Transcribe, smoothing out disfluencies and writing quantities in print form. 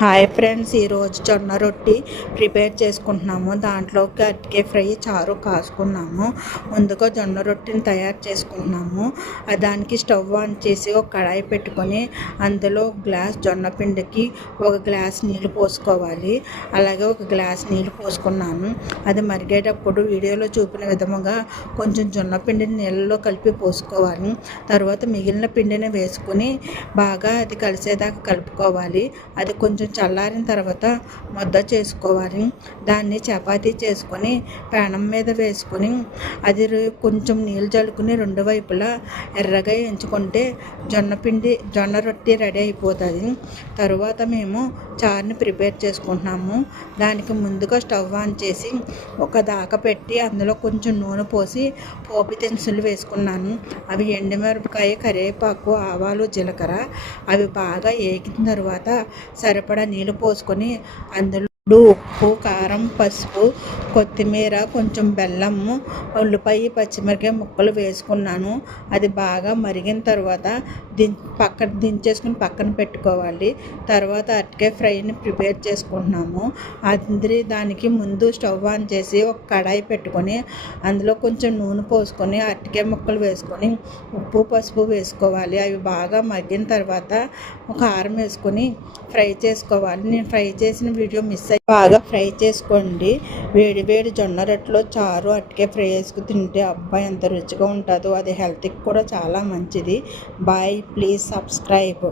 Hi friends, ఈరోజు జొన్న రొట్టి ప్రిపేర్ చేసుకుంటున్నాము. దాంట్లోకి అరటికాయ ఫ్రై చారు కాసుకున్నాము. ముందుగా జొన్న రొట్టిని తయారు చేసుకుంటున్నాము. దానికి స్టవ్ ఆన్ చేసి ఒక కడాయి పెట్టుకొని అందులో ఒక గ్లాస్ జొన్న పిండికి ఒక గ్లాస్ నీళ్ళు పోసుకోవాలి. అలాగే ఒక గ్లాస్ నీళ్ళు పోసుకున్నాను. అది మరిగేటప్పుడు వీడియోలో చూపిన విధముగా కొంచెం జొన్న పిండిని నీళ్ళలో కలిపి పోసుకోవాలి. తర్వాత మిగిలిన పిండిని వేసుకుని బాగా అది కలిసేదాకా కలుపుకోవాలి. అది కొంచెం చల్లారిన తర్వాత ముద్ద చేసుకోవాలి. దాన్ని చపాతీ చేసుకొని పెనం మీద వేసుకొని అది కొంచెం నీళ్ళు చల్లుకుని రెండు వైపులా ఎర్రగా ఎంచుకుంటే జొన్న రొట్టి రెడీ అయిపోతుంది. తరువాత మేము చారుని ప్రిపేర్ చేసుకుంటున్నాము. దానికి ముందుగా స్టవ్ ఆన్ చేసి ఒక దాక పెట్టి అందులో కొంచెం నూనె పోసి పోపు దినుసులు వేసుకున్నాను. అవి ఎండుమిరపకాయ, కరివేపాకు, ఆవాలు, జీలకర్ర అవి బాగా వేగిన తర్వాత సరిపడా నీళ్ళు పోసుకొని అందులో ఉప్పు, కారం, పసుపు, కొత్తిమీర, కొంచెం బెల్లము, ఉల్లిపాయ, పచ్చిమిరపకాయ ముక్కలు వేసుకున్నాను. అది బాగా మరిగిన తర్వాత దించేసుకుని పక్కన పెట్టుకోవాలి. తర్వాత అరటికాయ ఫ్రైని ప్రిపేర్ చేసుకుంటున్నాము. దానికి ముందు స్టవ్ ఆన్ చేసి ఒక కడాయి పెట్టుకొని అందులో కొంచెం నూనె పోసుకొని అరటికాయ ముక్కలు వేసుకొని ఉప్పు, పసుపు వేసుకోవాలి. అవి బాగా మగ్గిన తర్వాత కారం వేసుకొని ఫ్రై చేసుకోవాలి. నేను ఫ్రై చేసిన వీడియో మిస్ అయ్యి బాగా ఫ్రై చేసుకోండి. వేడి వేడి జొన్న రొట్టెలో చారు అరటికాయ ఫ్రై వేసుకు తింటే అబ్బాయి ఎంత రుచిగా ఉంటుందో. అది హెల్త్కి కూడా చాలా మంచిది. Bye, please subscribe.